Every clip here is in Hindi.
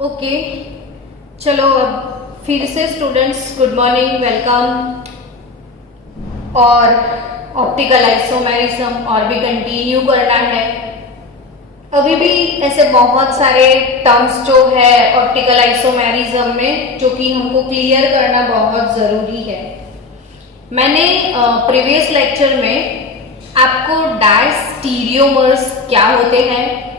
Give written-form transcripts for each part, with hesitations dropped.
ओके, चलो अब फिर से स्टूडेंट्स गुड मॉर्निंग, वेलकम। और ऑप्टिकल आइसोमेरिज्म और भी कंटिन्यू करना है। अभी भी ऐसे बहुत सारे टर्म्स जो है ऑप्टिकल आइसोमेरिज्म में जो कि हमको क्लियर करना बहुत ज़रूरी है। मैंने प्रीवियस लेक्चर में आपको डायस्टीरियोमर्स क्या होते हैं,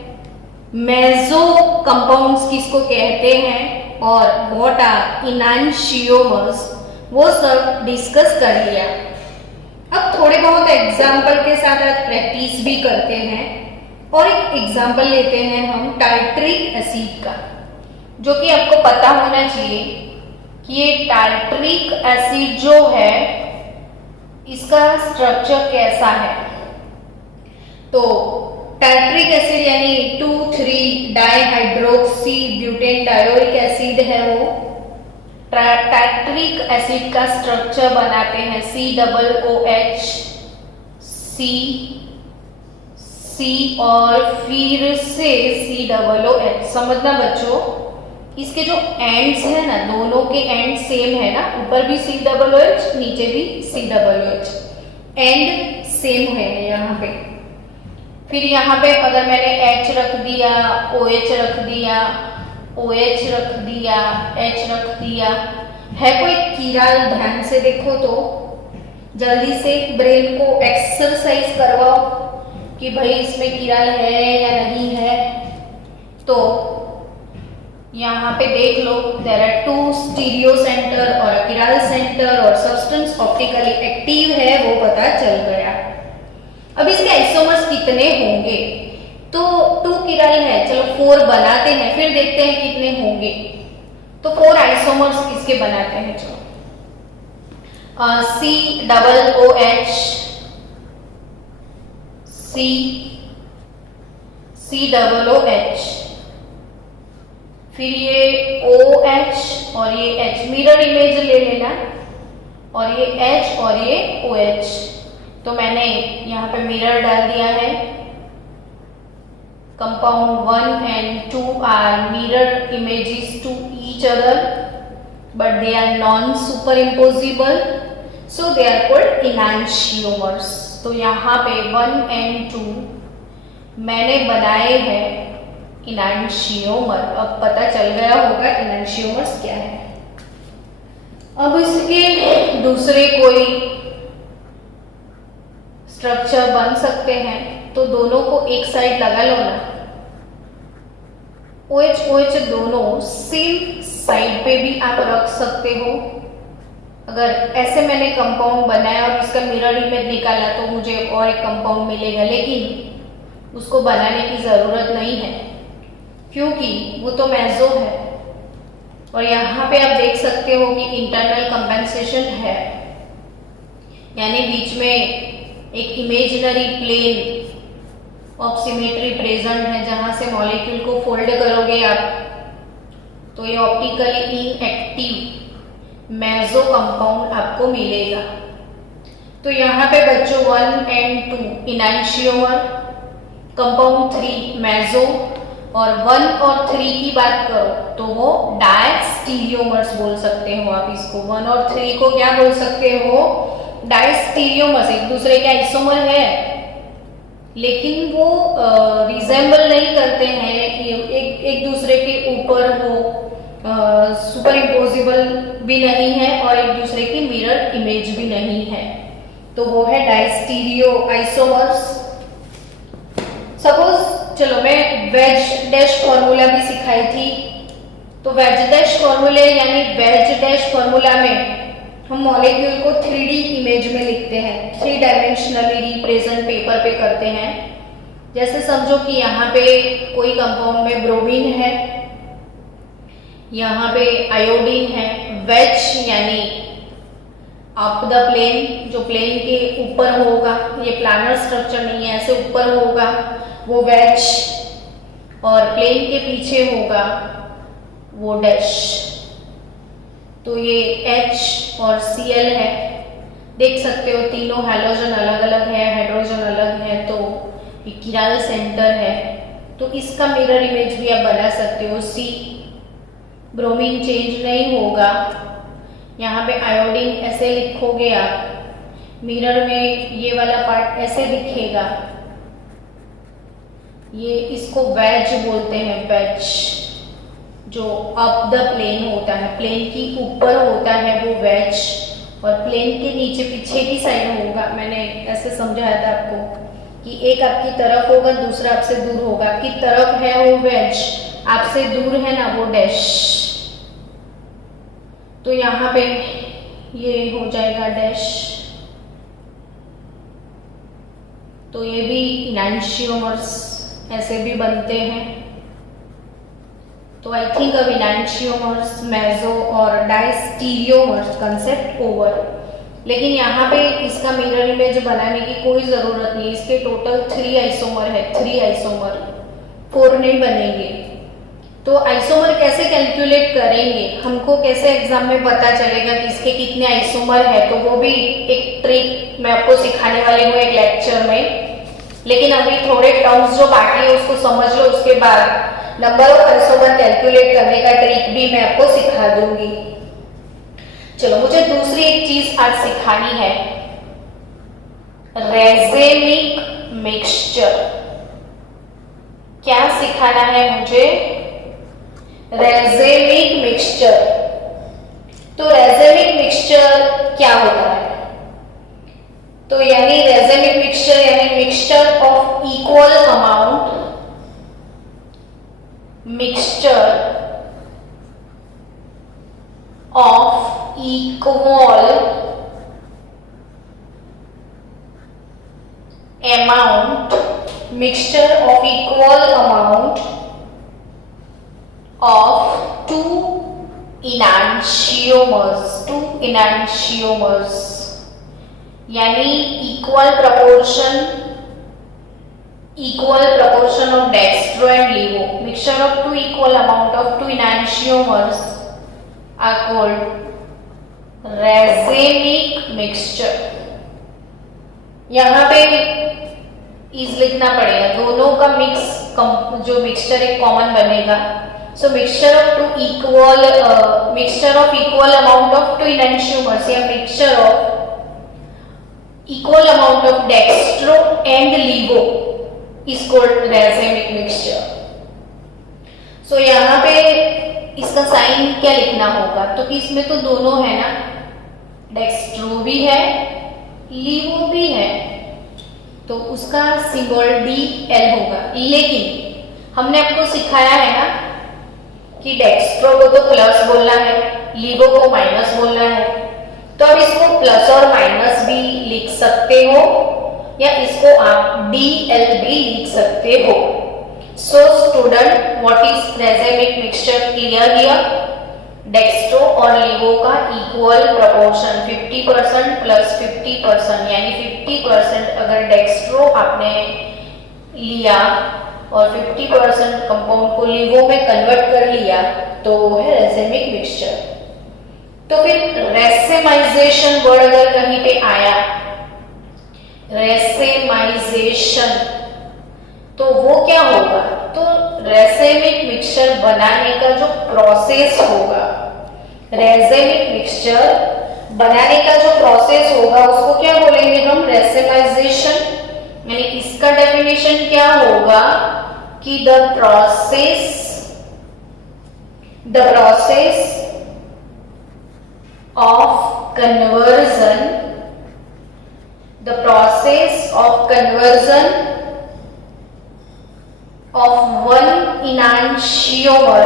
मेसो कंपाउंड्स किसको कहते हैं और व्हाट आर इनांशियोमर्स, वो सब डिस्कस कर लिया। अब थोड़े बहुत एग्जाम्पल के साथ आज प्रैक्टिस भी करते हैं और एक एग्जाम्पल लेते हैं हम टार्टरिक एसिड का, जो कि आपको पता होना चाहिए कि ये टार्टरिक एसिड जो है इसका स्ट्रक्चर कैसा है। तो टार्टरिक एसिड यानी 2,3 डाइहाइड्रोक्सी ब्यूटेन डायोइक एसिड है, वो टार्टरिक एसिड का स्ट्रक्चर बनाते हैं COOH, C और फिर से COOH। समझना बच्चों, इसके जो एंड्स है ना, दोनों के एंड सेम है ना, ऊपर भी COOH नीचे भी COOH, एंड सेम है यहाँ पे। फिर यहाँ पे अगर मैंने H रख दिया, OH रख दिया, OH रख दिया, H रख दिया, है कोई किराल? ध्यान से देखो तो, जल्दी से ब्रेन को एक्सरसाइज करवाओ कि भाई इसमें किराल है या नहीं है। तो यहाँ पे देख लो, देयर आर 2 स्टीरियो सेंटर और किराल सेंटर और सब्सटेंस ऑप्टिकली एक्टिव है, वो पता चल गया। अब इसके आइसोमर्स कितने होंगे? तो 2 किराल है, चलो 4 बनाते हैं, फिर देखते हैं कितने होंगे। तो 4 आइसोमर्स किसके बनाते हैं? चलो COOH, COOH, फिर ये OH और ये H, मिरर इमेज ले लेना, और ये H और ये OH। तो मैंने यहाँ पे मिरर डाल दिया है। Compound 1 and 2 are mirror images to each other, but they are non superimposable, so they are called enantiomers. तो यहाँ पे 1 and 2 मैंने बनाए हैं इनांशियोमर। अब पता चल गया होगा इनांशियोमर्स क्या है। अब इसके दूसरे कोई स्ट्रक्चर बन सकते हैं, तो दोनों को एक साइड लगा लो ना। OH दोनों सेम साइड पे भी आप रख सकते हो। अगर ऐसे मैंने कंपाउंड बनाया और इसका मिरर इमेज निकाला तो मुझे और एक कंपाउंड मिलेगा, लेकिन उसको बनाने की जरूरत नहीं है क्योंकि वो तो मेसो है। और यहाँ पे आप देख सकते हो कि इंटरनल कंपेंसेशन है, यानी बीच में एक imaginary plane of symmetry present है, जहां से मॉलिक्यूल को फोल्ड करोगे आप तो ये ऑप्टिकली इनएक्टिव मेसो कंपाउंड आपको मिलेगा। तो यहाँ पे बच्चों 1 and 2 इनांशियोमर, कंपाउंड 3 मेसो, और 1 और 3 की बात करो तो वो डायस्टीरियोमर्स बोल सकते हो आप इसको। 1 और 3 को क्या बोल सकते हो? डायस्टीरियोमर्स। एक दूसरे के आइसोमर है, लेकिन वो रिजेंबल नहीं करते हैं कि एक दूसरे के ऊपर हो, सुपर इम्पोजिबल भी नहीं है और एक दूसरे की मिरर इमेज भी नहीं है। तो वो है डायस्टीरियो आइसोमर्स। सपोज चलो मैं वेज डैश फॉर्मूला भी सिखाई थी, तो वेज डैश फॉर्मूले यानी वेज डैश फॉर्मूला में हम मॉलिक्यूल को 3D इमेज में लिखते हैं, 3 डायमेंशनली रिप्रेजेंट पेपर पे करते हैं। जैसे समझो कि यहाँ पे कोई कंपाउंड में ब्रोमीन है, यहाँ पे आयोडीन है, वेज यानी अप द प्लेन, जो प्लेन के ऊपर होगा, ये प्लानर स्ट्रक्चर नहीं है, ऐसे ऊपर होगा वो वेज, और प्लेन के पीछे होगा वो डैश। तो ये H और Cl है, देख सकते हो तीनों हैलोजन अलग अलग है, हाइड्रोजन अलग है, तो ये किराल सेंटर है। तो इसका मिरर इमेज भी आप बना सकते हो। सी ब्रोमीन चेंज नहीं होगा, यहाँ पे आयोडीन ऐसे लिखोगे आप, मिरर में ये वाला पार्ट ऐसे दिखेगा, ये इसको वेज बोलते हैं, वेज, जो अप द प्लेन होता है, प्लेन की ऊपर होता है वो वेज, और प्लेन के नीचे पीछे की साइड होगा। मैंने ऐसे समझाया था आपको कि एक आपकी तरफ होगा, दूसरा आपसे दूर होगा। आपकी तरफ है वो वेज, आपसे दूर है ना वो डैश। तो यहाँ पे ये हो जाएगा डैश, तो ये भी इनैंशियोमर्स ऐसे भी बनते हैं। तो आई थिंक अब इनैंशियोमर्स, मेसो और डायस्टीरियोमर्स कंसेप्ट ओवर। लेकिन यहाँ पे इसका मिरर इमेज बनाने की कोई जरूरत नहीं, इसके टोटल 3 आइसोमर है, 3 आइसोमर, 4 नहीं बनेंगे। तो आइसोमर कैसे कैलकुलेट करेंगे, हमको कैसे एग्जाम में पता चलेगा कि इसके कितने आइसोमर है, तो वो भी एक ट्रिक मैं आपको सिखाने वाली हूँ एक लेक्चर में। लेकिन अभी थोड़े टर्म्स जो बाकी है उसको समझ लो, उसके बाद नंबर ऑफ आइसोमर कैलकुलेट करने का ट्रिक भी मैं आपको सिखा दूंगी। चलो, मुझे दूसरी एक चीज आज सिखानी है, रेजेमिक मिक्सचर। क्या सिखाना है मुझे? रेजेमिक मिक्सचर। तो रेजेमिक मिक्सचर क्या होता है? तो यानी रेजेमिक मिक्सचर यानी mixture of equal amount, mixture of equal amount, mixture of equal amount of two enantiomers, यानी equal proportion of dextro and levo, mixture of two equal amount of two enantiomers are called racemic mixture। यहाँ पे इज लिखना पड़ेगा, दोनों का जो मिक्सचर एक कॉमन बनेगा। So mixture of equal amount of two enantiomers या mixture of equal amount of dextro and laevo is called racemic mixture. So यहाँ पे इसका साइन क्या लिखना होगा? तो कि इसमें तो दोनों है ना, डेक्स्ट्रो भी है, लीवो भी है, तो उसका सिंबल DL होगा। लेकिन हमने आपको सिखाया है ना कि डेक्स्ट्रो को तो प्लस बोलना है, लीवो को माइनस बोलना है, तो अब इसको प्लस और माइनस भी लिख सकते हो या इसको आप DL भी लिख सकते हो। So student, what is racemic mixture? Clear here? Dextro और लीवो का इक्वल प्रोपोर्शन 50% प्लस 50%, यानी 50% अगर डेक्स्ट्रो आपने लिया और 50% कंपाउंड को लीवो में कन्वर्ट कर लिया तो है रेजेमिक मिक्सचर। तो फिर रेसेमाइजेशन वर्ड अगर कहीं पे आया, रेसेमाइजेशन, तो वो क्या होगा? तो रेसेमिक मिक्सचर बनाने का जो प्रोसेस होगा, रेसेमिक मिक्सचर बनाने का जो प्रोसेस होगा उसको क्या बोलेंगे हम? रेसेमाइजेशन। यानी इसका डेफिनेशन क्या होगा कि the process of conversion of one enantiomer,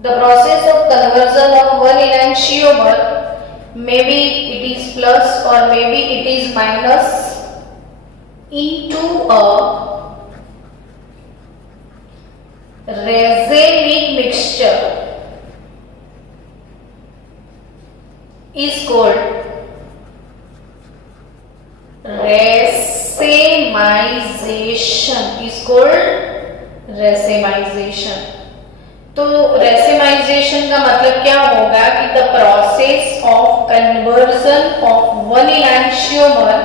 the process of conversion of one enantiomer, maybe it is plus or maybe it is minus, into a racemic mixture is called racemisation. तो रेसेमाइजेशन का मतलब क्या होगा कि the process of conversion of one enantiomer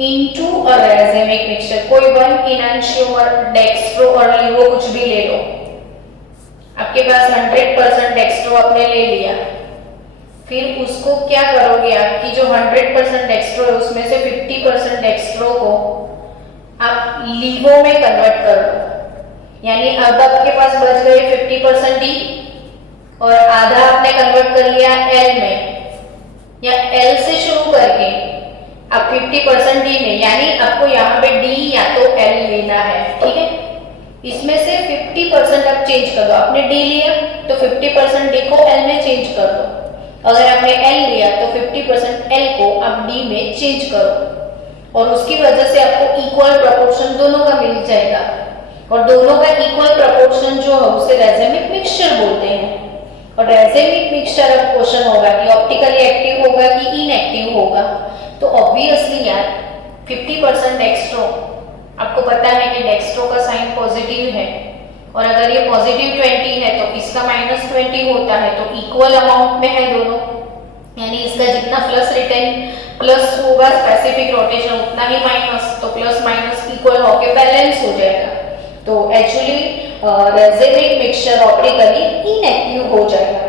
into a racemic mixture. कोई वन इनैंशियोमर, डेक्स्ट्रो और लीवो कुछ भी ले लो। आपके पास 100% डेक्स्ट्रो आपने ले लिया, फिर उसको क्या करोगे, आपकी जो 100% डेक्स्ट्रो है उसमें से 50% डेक्स्ट्रो को आप लीवो में कन्वर्ट कर दो। यानी अब आपके पास बच गए 50% डी और आधा आपने कन्वर्ट कर लिया एल में, या एल से शुरू करके आप 50% डी में, यानी आपको यहाँ पे डी या तो एल लेना है, ठीक है। इसमें से 50% आप चेंज कर दो। आपने डी लिया तो 50% डी को एल में चेंज कर दो। अगर आपने एल लिया तो 50% एल को आप डी में चेंज करो, और उसकी वजह से आपको इक्वल प्रोपोर्शन दोनों का मिल जाएगा। और दोनों का इक्वल प्रोपोर्शन जो है उसे रेजेमिक मिक्सचर बोलते हैं। और रेजेमिक मिक्सचर अब क्वेश्चन होगा कि ऑप्टिकली एक्टिव होगा कि इनएक्टिव होगा। तो ऑब्वियसली यार 50% डेक्स्ट्रो, आपको पता है कि डेक्स्ट्रो का साइन पॉजिटिव है, और अगर ये पॉजिटिव 20 है तो इसका -20 होता है, तो इक्वल अमाउंट में है दोनों। यानी इसका जितना प्लस होगा स्पेसिफिक रोटेशन उतना ही माइनस, तो प्लस माइनस इक्वल होके बैलेंस हो जाएगा। तो एक्चुअली रेजेमिक मिक्सचर ऑप्टिकली इनएक्टिव हो जाएगा,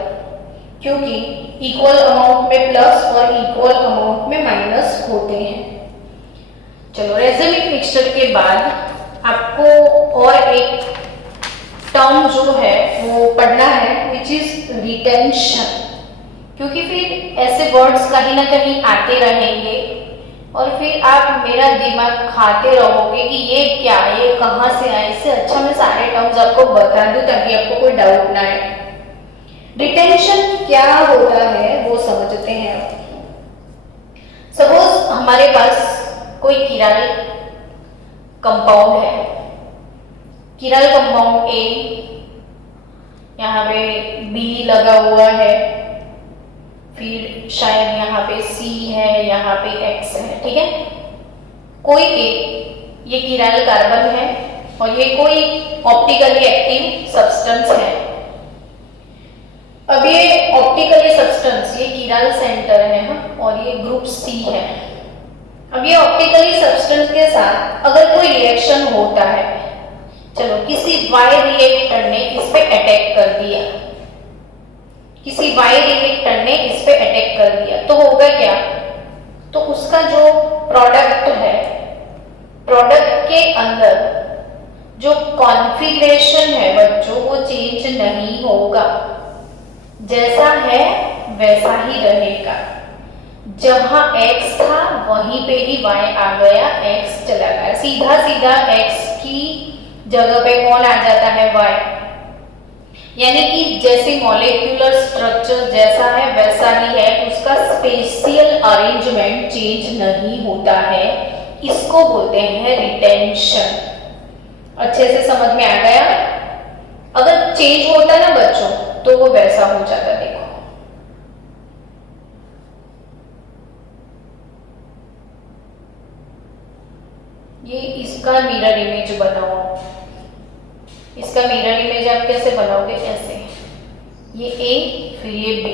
क्योंकि इक्वल अमाउंट में प्लस और इक्वल अमाउंट में माइनस होते हैं। चलो, रेजेमिक मिक्सचर के बाद आपको और एक टर्म जो है वो पढ़ना है, विच इज रिटेंशन। क्योंकि फिर ऐसे वर्ड्स कहीं ना कहीं आते रहेंगे और फिर आप मेरा दिमाग खाते रहोगे कि ये क्या, ये कहाँ से आए। इससे अच्छा मैं सारे टर्म्स आपको बता दूं ताकि आपको कोई डाउट ना आए। रिटेंशन क्या होता है वो समझते हैं। सपोज हमारे पास कोई किराल कंपाउंड है, किराल कंपाउंड ए, यहाँ पे बी लगा हुआ है, फिर शायद यहाँ पे सी है, यहाँ पे एक्स है, ठीक है। कोई एक ये किराल कार्बन है और ये कोई ऑप्टिकली एक्टिव सब्सटेंस है। अब ये ऑप्टिकली सब्सटेंस, ये किराल सेंटर है और ये ग्रुप सी है। अब ये ऑप्टिकली सब्सटेंस के साथ अगर कोई रिएक्शन होता है, चलो किसी वाई रिएक्टर ने इस पे अटैक कर दिया, किसी वाई रिएक्टर ने इस पे अटैक कर दिया, तो होगा क्या, तो उसका जो प्रोडक्ट है, प्रोडक्ट के अंदर जो कॉन्फ़िगरेशन है बच्चों वो चेंज नहीं होगा, जैसा है वैसा ही रहेगा। जहां x था वहीं पे ही y आ गया, x चला गया, सीधा सीधा x की जगह पे कौन आ जाता है, y। यानी कि जैसे मॉलिक्यूलर स्ट्रक्चर जैसा है वैसा ही है, उसका स्पेशियल अरेंजमेंट चेंज नहीं होता है। इसको बोलते हैं रिटेंशन। अच्छे से समझ में आ गया। अगर चेंज होता ना बच्चों तो वो वैसा हो जाता। देखो ये इसका मिरर इमेज बनाओ। इसका मिरर इमेज आप कैसे बनाओगे, ऐसे, ये A फिर ये B,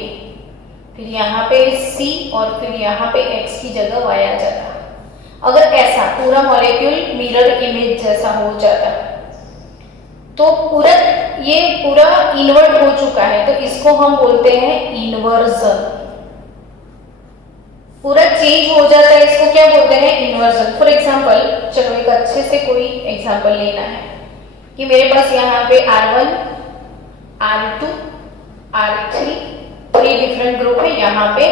फिर यहाँ पे C और फिर यहाँ पे X की जगह Y आ जाता। अगर ऐसा पूरा मॉलिक्यूल मिरर इमेज जैसा हो जाता तो पूरा ये पूरा इन्वर्ट हो चुका है, तो इसको हम बोलते हैं इन्वर्जन। पूरा चेंज हो जाता है, इसको क्या बोलते हैं, इन्वर्जन। फॉर एग्जांपल, चलो एक अच्छे से कोई एग्जांपल लेना है कि मेरे पास यहाँ पे R1, R2, R3 और ये डिफरेंट ग्रुप है, यहाँ पे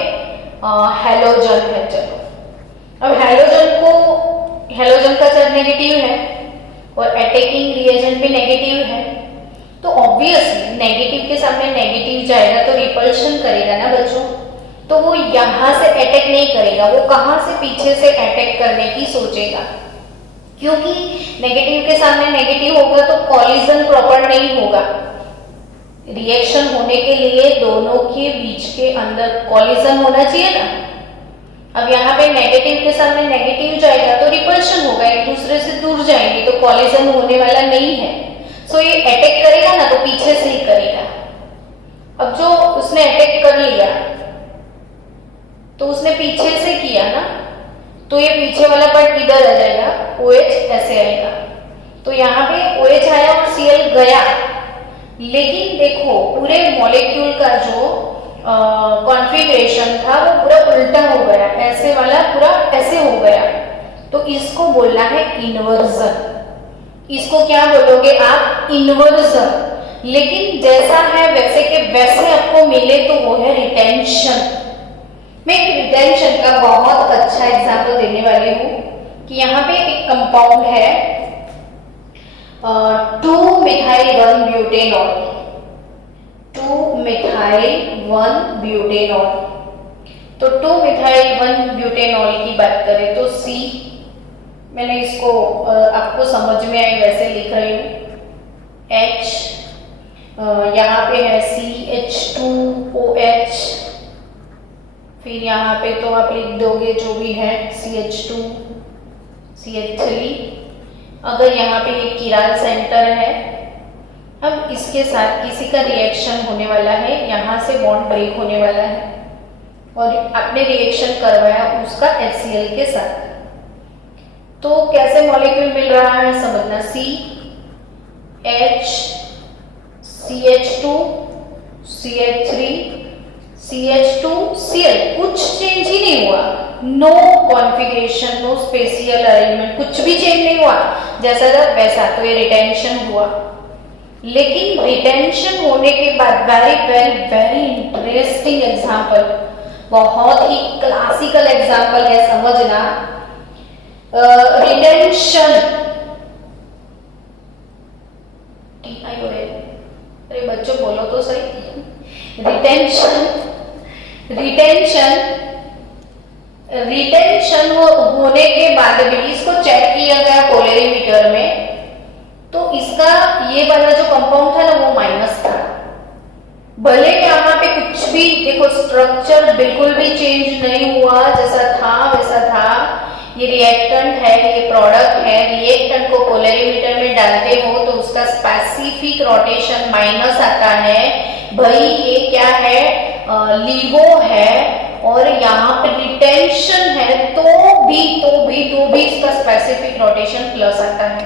हेलोजन है। चलो अब हेलोजन का चार्ज नेगेटिव है और अटैकिंग रिएजेंट भी नेगेटिव है, तो ऑब्वियसली नेगेटिव के सामने नेगेटिव जाएगा तो रिपल्शन करेगा ना बच्चों। तो वो यहां से अटैक नहीं करेगा, वो कहां से, पीछे से अटैक करने की सोचेगा, क्योंकि नेगेटिव के सामने नेगेटिव होगा तो कॉलिजन प्रॉपर नहीं होगा। रिएक्शन होने के लिए दोनों के बीच के अंदर कॉलिजन होना चाहिए ना। अब यहाँ पे नेगेटिव के सामने नेगेटिव जाएगा तो रिपल्शन होगा, एक दूसरे से दूर जाएंगे तो कॉलिजन होने वाला नहीं है। सो ये अटैक करेगा ना तो पीछे से ही करेगा। अब जो उसने अटैक कर लिया तो उसने पीछे से किया ना, तो ये पीछे वाला पार्ट इधर आ जाएगा, OH ऐसे आएगा। तो यहाँ पे OH आया और Cl गया, लेकिन देखो पूरे मॉलिक्यूल का जो कॉन्फ़िगरेशन था वो पूरा उल्टा हो गया, ऐसे वाला पूरा ऐसे हो गया। तो इसको बोलना है इन्वर्जन। इसको क्या बोलोगे आप? इन्वर्जन। लेकिन जैसा है वैसे के वैसे आपको मिले तो वो है रिटेंशन। मैं रिटेंशन का बहुत अच्छा एग्जाम्पल देने वाली हूँ कि यहाँ पे एक कंपाउंड है 2-methyl-1-butanol, 2-methyl-1-butanol। तो 2-methyl-1-butanol की बात करें तो C, मैंने इसको आपको समझ में आए वैसे लिख रही हूँ, H, यहाँ पे है CH2OH, फिर यहाँ पे तो आप लिख दोगे जो भी है CH2, CH3। अगर यहाँ पे एक किराल सेंटर है, अब इसके साथ किसी का रिएक्शन होने वाला है, यहाँ से बॉन्ड ब्रेक होने वाला है और आपने रिएक्शन करवाया उसका HCl के साथ। तो कैसे मॉलिक्यूल मिल रहा है समझना, CH, CH2, CH3, CH2Cl, कुछ चेंज ही नहीं हुआ, no configuration, no spatial arrangement, कुछ भी चेंज नहीं हुआ, जैसा था वैसा। तो ये रिटेंशन हुआ। लेकिन रिटेंशन होने के बाद very very very interesting example, बहुत ही क्लासिकल एग्जाम्पल है, समझना। रिटेंशन, अरे बच्चों बोलो तो सही। रिटेंशन होने के बाद भी इसको चेक किया गया पोलरीमीटर में, तो इसका ये वाला जो कंपाउंड था ना वो माइनस था। भले यहाँ पे कुछ भी देखो, स्ट्रक्चर बिल्कुल भी चेंज नहीं हुआ, जैसा था वैसा था। ये रिएक्टेंट है, ये प्रोडक्ट है, रिएक्टेंट को पोलरीमीटर में डालते हो तो उसका स्पेसिफिक रोटेशन माइनस आता है। भाई ये क्या है? LIGO है, और यहाँ पे रिटेंशन है तो भी इसका स्पेसिफिक रोटेशन प्लस आता है।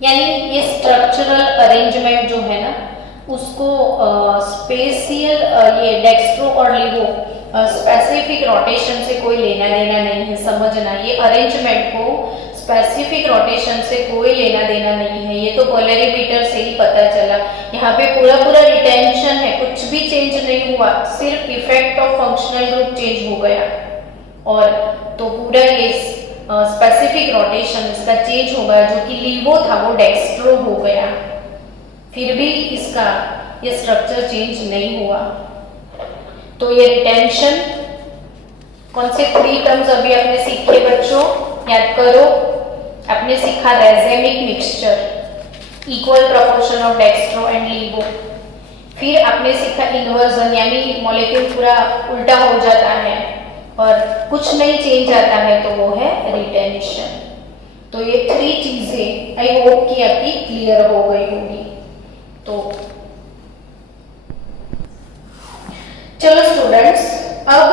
यानी ये स्ट्रक्चरल अरेंजमेंट जो है ना, उसको स्पेशियल ये डेक्स्ट्रो और LIGO स्पेसिफिक रोटेशन से कोई लेना देना नहीं है, समझना। ये अरेंजमेंट को स्पेसिफिक रोटेशन से कोई लेना देना नहीं है, ये तो पोलरीमीटर से ही पता चला। यहाँ पे पूरा रिटेंशन है, कुछ भी चेंज नहीं हुआ, सिर्फ effect of functional group change हो गया, और तो पूरा ये स्पेसिफिक रोटेशन इसका चेंज होगा, जो कि LIGO था वो डेक्स्ट्रो हो गया, फिर भी इसका ये स्ट्रक्चर चेंज नहीं हुआ। तो ये रिटेंशन। कौन से 3 टर्म्स अभी आपने सीखे बच्चों? याद करो, आपने सीखा racemic mixture, equal proportion of dextro and LIGO। फिर आपने सीखा इन्वर्जन, यानी मॉलिक्यूल पूरा उल्टा हो जाता है और कुछ नहीं चेंज आता है, तो वो है रिटेंशन। तो ये 3 चीजें आई होप कि आपकी क्लियर हो गई होगी। तो चलो स्टूडेंट्स, अब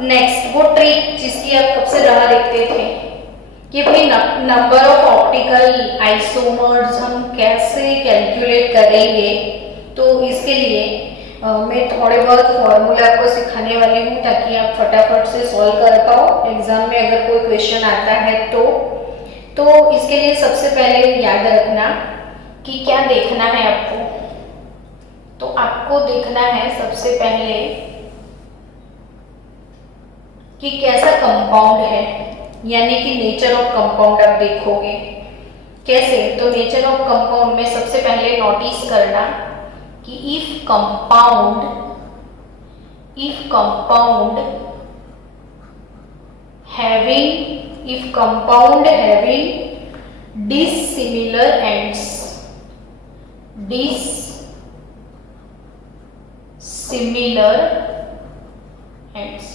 नेक्स्ट वो ट्रिक जिसकी आप कब से राह देखते थे कि भाई नंबर ऑफ ऑप्टिकल आइसोमर्स हम कैसे कैलकुलेट करेंगे। तो इसके लिए मैं थोड़े बहुत फॉर्मूला आपको सिखाने वाली हूँ ताकि आप फटाफट से सॉल्व कर पाओ एग्जाम में अगर कोई क्वेश्चन आता है तो इसके लिए सबसे पहले याद रखना कि क्या देखना है आपको। तो आपको देखना है सबसे पहले कि कैसा कंपाउंड है, यानी कि नेचर ऑफ कंपाउंड आप देखोगे कैसे। तो नेचर ऑफ कंपाउंड में सबसे पहले नोटिस करना कि if compound having dissimilar ends,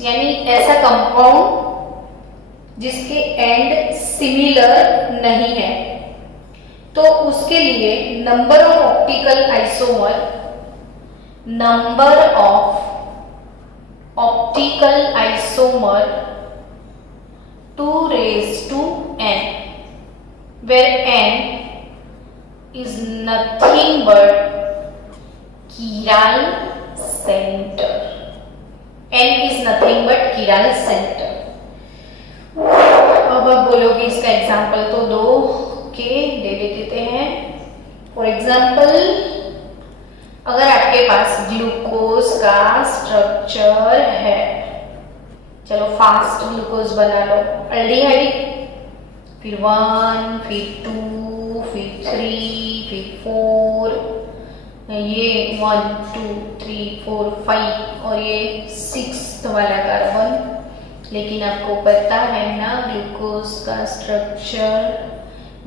यानी ऐसा कंपाउंड जिसके एंड सिमिलर नहीं है, तो उसके लिए number of optical isomer 2 raised to n, where n is nothing but chiral center. n is nothing but chiral center. अब आप बोलोगे इसका एग्जाम्पल तो दो के दे देते हैं. फॉर एग्जाम्पल, अगर आपके पास ग्लूकोज का स्ट्रक्चर है, चलो फास्ट ग्लूकोज बना लो. अल्डिहाइड, फिर 1, फिर 2, फिर 3, फिर 4, ये 1, 2, 3, 4, 5 और ये 6th वाला कार्बन. लेकिन आपको पता है ना ग्लूकोज का स्ट्रक्चर,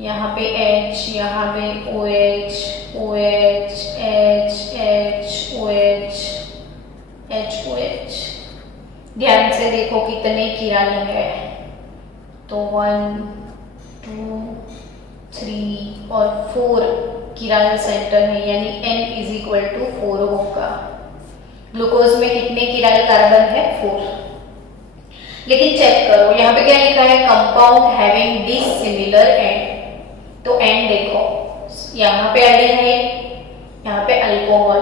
यहाँ पे H, यहाँ पे OH, OH, H, H, OH, H, OH. ध्यान से देखो कितने किराल है. तो 1, 2, 3 और 4 किराल सेंटर है, यानी N इज इक्वल टू 4 होगा. ग्लूकोज में कितने किराल कार्बन है? 4. लेकिन चेक करो यहाँ पे क्या लिखा है? Compound having dissimilar and. तो एंड देखो, यहाँ पे एल्डिहाइड, यहाँ पे अल्कोहल,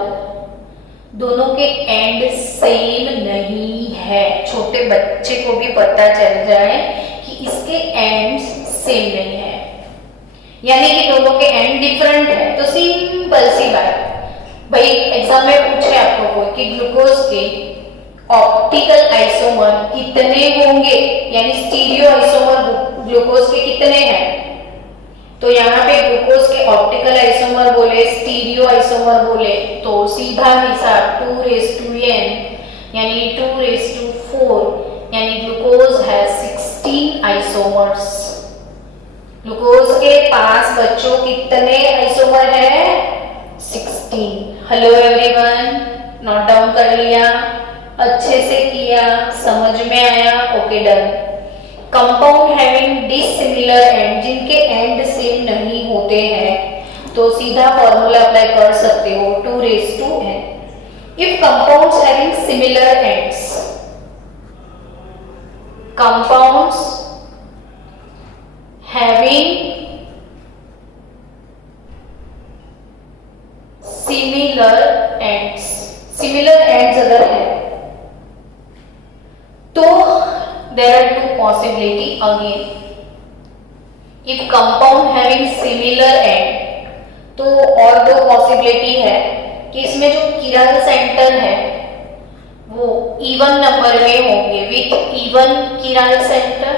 दोनों के एंड सेम नहीं है. छोटे बच्चे को भी पता चल जाए कि इसके एंड सेम नहीं है, यानी कि दोनों के एंड डिफरेंट है. तो सिंपल सी बात, भाई एग्जाम में पूछे आपको कोई कि ग्लूकोज के ऑप्टिकल आइसोमर कितने होंगे, यानी स्टीरियो आइसोमर ग्लूकोज के कितने हैं, तो यहाँ पे ग्लूकोज के ऑप्टिकल आइसोमर बोले, स्टीरियो आइसोमर बोले, तो सीधा हिसाब 2n यानी 2/4, यानी ग्लूकोज है 16 आइसोमर्स. ग्लूकोज के पास बच्चों कितने आइसोमर है? 16. हेलो एवरीवन, नोट डाउन कर लिया? अच्छे से किया? समझ में आया? Okay, done. Compound having dissimilar and, जिनके एंड सेम नहीं होते हैं, तो सीधा फॉर्मूला अप्लाई कर सकते हो 2n. If compounds having similar ends, compounds having similar ends, similar ends अगर है तो there are two possibility again. If compound having similar end, तो और दो पॉसिबिलिटी है कि इसमें जो किराल सेंटर है वो इवन नंबर में होंगे, विथ इवन किराल सेंटर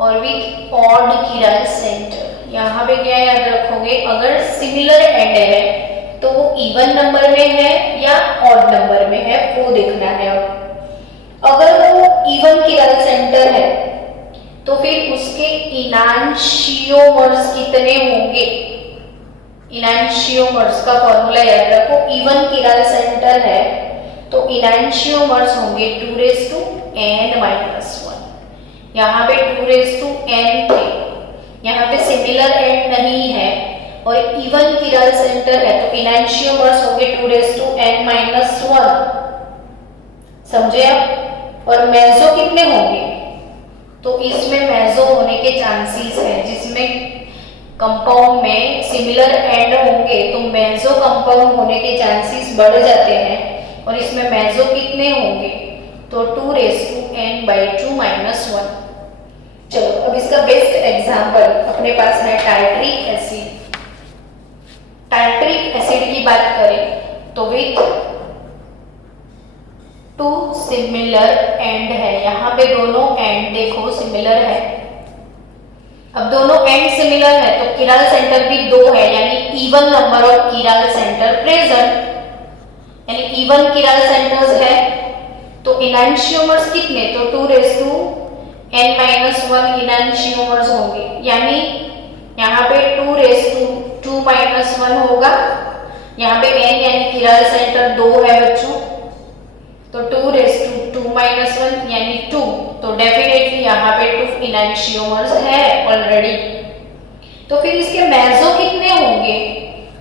और विथ ऑड किराल सेंटर. यहाँ पे क्या याद रखोगे? अगर सिमिलर एंड है तो वो इवन नंबर में है या ऑड नंबर में है, वो देखना है. अगर वो इवन किराल सेंटर है तो फिर उसके इनांशियोमर्स कितने होंगे? इनांशियोमर्स का फॉर्मूला याद रखो. इवन किराल सेंटर है तो इनांशियोमर्स होंगे 2n-1. यहाँ पे 2n थे, यहाँ पे सिमिलर एंड नहीं है और इवन किराल सेंटर है तो इनांशियोमर्स होंगे 2n-1. समझे आप? और मेसो कितने होंगे? तो इसमें मेसो होने के चांसेस है, जिसमें कंपाउंड में सिमिलर एंड होंगे तो मेसो कंपाउंड होने के चांसेस बढ़ जाते हैं. और इसमें मेसो कितने होंगे? तो 2n/2-1. चलो अब इसका बेस्ट एग्जांपल अपने पास है टार्ट्रिक एसिड. टार्ट्रिक एसिड की बात करें तो विथ 2 सिमिलर एंड है. यहाँ पे दोनों एंड देखो सिमिलर है. अब दोनों एंड सिमिलर है तो किराल सेंटर भी 2 है, यानी even number of chiral centre present, यानी इवन किराल सेंटर्स है. तो इनांशियोमर्स कितने? तो 2n-1 इनांशियोमर्स होंगे, यानी यहाँ पे 2/2-1 होगा. यहाँ पे n यानी किराल सेंटर 2 है बच्चों, तो 2/2-1 यानी 2. तो डेफिनेटली यहाँ पे 2 इनांशियोमर्स है ऑलरेडी. तो फिर इसके मेसो कितने होंगे?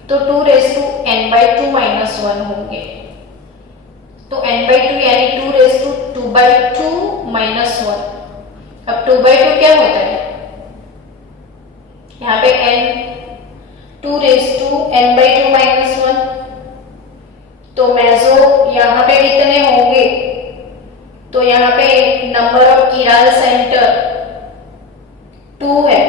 तो 2n/2-1 होंगे. तो n/2 यानी 2/2-1. अब 2/2 क्या होता है, यहाँ पे n 2n/2 माइनस 1, तो मेसो यहाँ पे कितने होंगे, तो यहाँ पे नंबर ऑफ किराल सेंटर 2 है,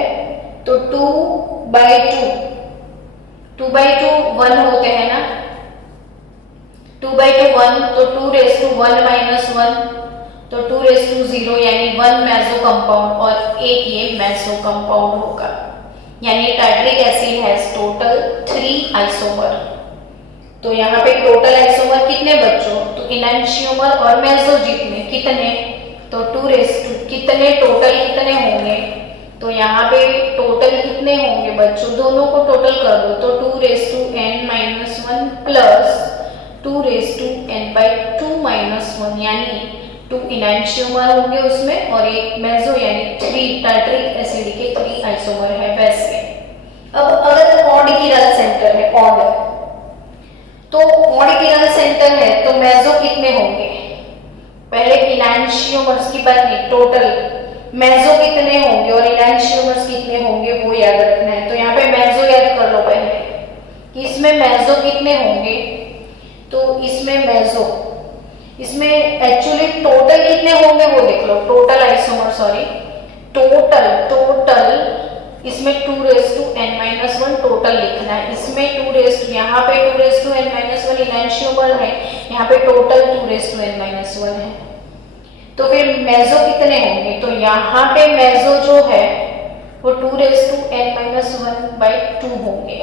तो 2/2 1 होते हैं ना, 2/2 1, तो 2⁻1 माइनस 1, तो 2�0, यानी 1 मेसो कंपाउंड और एक ये मेसो कंपाउंड होगा, यानी tartaric acid has total 3 isomer. तो यहाँ पे टोटल आइसोमर कितने बच्चों, तो इनैंशियोमर और मेसो जितने कितने, तो 2 कितने टोटल कितने होंगे, तो यहाँ पे टोटल कितने होंगे बच्चों, दोनों को टोटल कर दो, तो 2n-1 प्लस 2n/2 माइनस 1, यानी 2 इनैंशियोमर होंगे उसमें और एक मेसो यानी 3 टार्टरिक एसिड के 3 आइसोमर है। वैसे अब अगर ऑड किरल सेंटर है, तो ऑड किरल सेंटर है तो मेसो कितने होंगे, पहले इनैंशियोमर्स की बात नहीं, टोटल मेसो कितने होंगे और इनैंशियोमर्स कितने होंगे वो याद रखना है। तो यहाँ पे मेसो याद कर लो पहले कि इसमें मेसो कितने होंगे, तो इसमें मेसो, इसमें एक्चुअली टोटल कितने होंगे वो देख लो, टोटल आइसोमर, सॉरी टोटल इसमें 2n-1 टोटल लिखना है, इसमें 2 यहाँ पे 2n-1 इनैंशियोमर है, यहाँ पे टोटल 2n-1 है, तो फिर मेसो कितने होंगे, तो यहाँ पे मेसो जो है वो 2n-1/2 होंगे।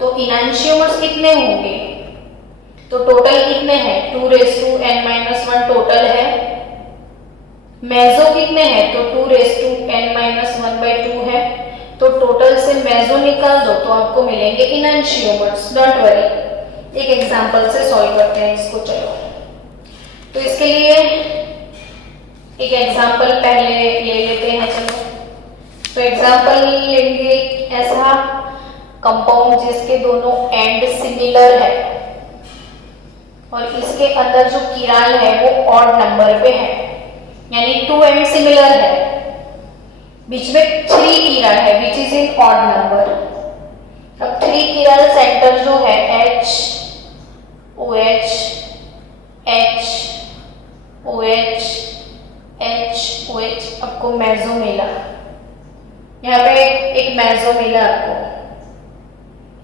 तो इनैंशियोमर्स कितने होंगे, तो टोटल कितने हैं, 2n-1 टोटल है, मेसो कितने हैं, तो 2n-1/2 है, तो टोटल से मेसो निकाल दो तो आपको मिलेंगे इनैंशियोमर्स। डोंट वरी, एक एग्जांपल से सॉल्व करते हैं इसको। चलो तो इसके लिए एक एग्जांपल पहले ले लेते हैं। चलो तो एग्जांपल लेंगे ऐसा कंपाउंड जिसके दोनों एंड सिमिलर है और इसके अंदर जो किराल है वो ऑड नंबर पे है, यानी 2 एंड सिमिलर है, बीच में 3 किराल है which is in odd number. अब 3 किराल सेंटर जो है H OH H OH H OH आपको मेसो मिला, यहाँ पे एक मेसो मिला आपको,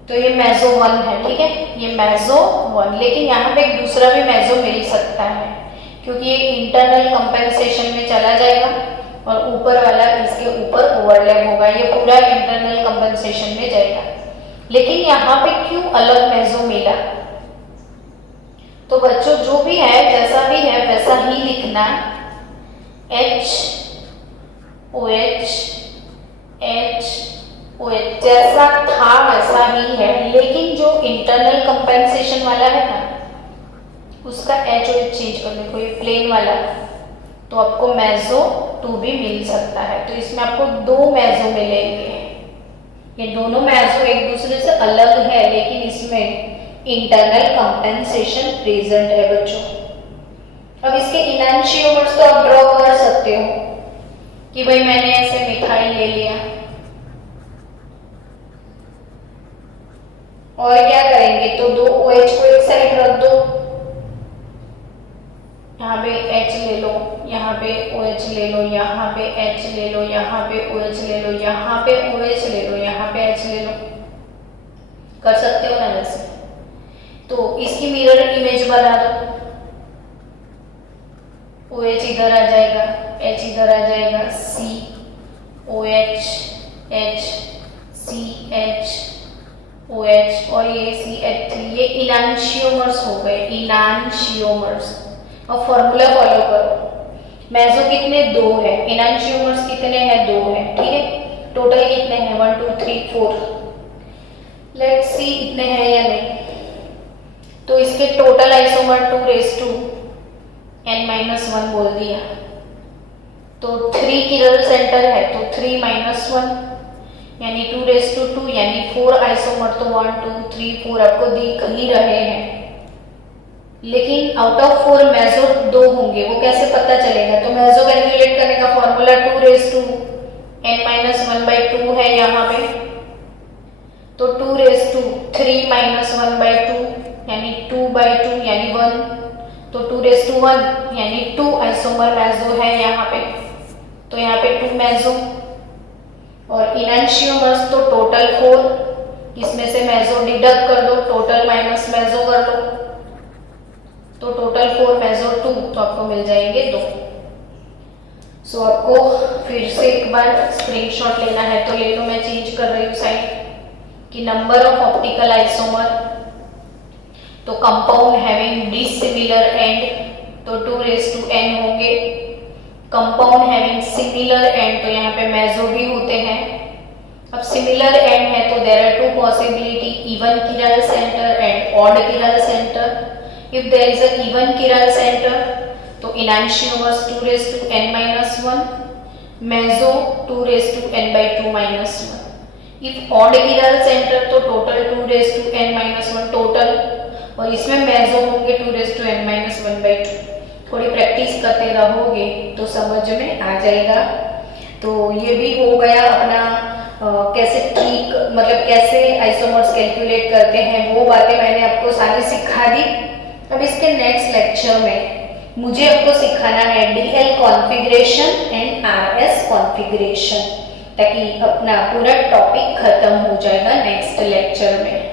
तो ये मेसो 1 है, ठीक है, ये मेसो 1, लेकिन यहाँ पे एक दूसरा भी मेसो मिल सकता है क्योंकि ये इंटरनल कंपेंसेशन में चला जाएगा और ऊपर वाला इसके ऊपर ओवरलैप होगा, ये पूरा इंटरनल कंपेंसेशन में जाएगा। लेकिन यहाँ पे क्यों अलग मेसो मिला, तो बच्चों जो भी है जैसा भी है वैसा ही लिखना, H OH H OH जैसा था वैसा ही है, लेकिन जो इंटरनल कंपेंसेशन वाला है ना उसका H OH चेंज कर देखो, ये प्लेन वाला, तो आपको मेसो 2 भी मिल सकता है। तो इसमें आपको 2 मेसो मिलेंगे, ये दोनों मेसो एक दूसरे से अलग है लेकिन इसमें इंटरनल कंपेंसेशन प्रेजेंट है बच्चों। अब इसके इनैंशियोमर्स तो आप ड्रॉ कर सकते हो कि भाई मैंने ऐसे मिथाइल ले लिया और क्या करेंगे, तो 2 OH को एक साइड रख दो, यहाँ पे H ले लो, यहाँ पे OH ले लो, यहाँ पे H ले लो, यहाँ पे OH ले लो, यहाँ पे OH ले लो, यहाँ पे H ले लो, कर सकते हो ना वैसे। तो इसकी मिरर इमेज बना दो, OH इधर आ जाएगा, H इधर आ जाएगा, C OH H C H OH और ये CH3, ये इनैंशियोमर्स हो गए, इनैंशियोमर्स। अब फॉर्मूला फॉलो करो, मेसो कितने 2 है, इनैंशियोमर्स कितने हैं 2 है, ठीक है, टोटल कितने हैं 1 2 3 4, लेट्स सी इतने हैं या नहीं। तो इसके टोटल आइसोमर 2n-1 बोल दिया, तो 3 किरल सेंटर है तो 3-1 यानी 2⁻², यानी 4 आइसोमर, तो 1 2 3 4 आपको दिख ही रहे हैं, लेकिन आउट ऑफ 4 मेसो 2 होंगे, वो कैसे पता चलेगा? तो मेसो कैलकुलेट करने का formula 2 raise to n minus 1/2 है यहाँ पे, तो 2 रेज टू 3 माइनस 1/2 यानी 2/2 यानी 1, तो 2 रेज टू 1 यानी 2 आइसोमर मेसो है यहाँ पे, तो यहाँ पे 2 मेसो और इनैंशियोमर्स तो टोटल 4, इसमें से मेसो डिडक्ट कर दो, टोटल माइनस मेसो कर लो, तो टोटल 4 मेसो 2, तो आपको मिल जाएंगे 2। सो आपको फिर से एक बार स्क्रीनशॉट लेना है तो ले लो, मैं चेंज कर रही हूँ साइड कि नंबर ऑफ ऑप्टिकल आइसोमर, तो कंपाउंड हैविंग डिसिमिलर एंड तो 2 रेज टू n होंगे, कंपाउंड हैविंग सिमिलर एंड तो यहाँ पे मेसो भी होते हैं। अब सिमिलर एंड है तो there are 2 possibility, even chiral centre and odd chiral centre. If there is an even chiral center, तो enantiomers 2 raised to n minus 1, meso 2 raised to n/2 minus 1. If odd chiral center, तो total 2 raised to n minus 1 total, और इसमें meso होंगे 2 raised to n minus 1/2। थोड़ी प्रैक्टिस करते रहोगे तो समझ में आ जाएगा। तो ये भी हो गया अपना कैसे ठीक, मतलब कैसे आइसोमर्स कैलकुलेट करते हैं, वो बातें मैंने आपको सारी सिखा दी। अब इसके नेक्स्ट लेक्चर में मुझे आपको सिखाना है DL configuration and RS configuration, ताकि अपना पूरा टॉपिक खत्म हो जाएगा नेक्स्ट लेक्चर में।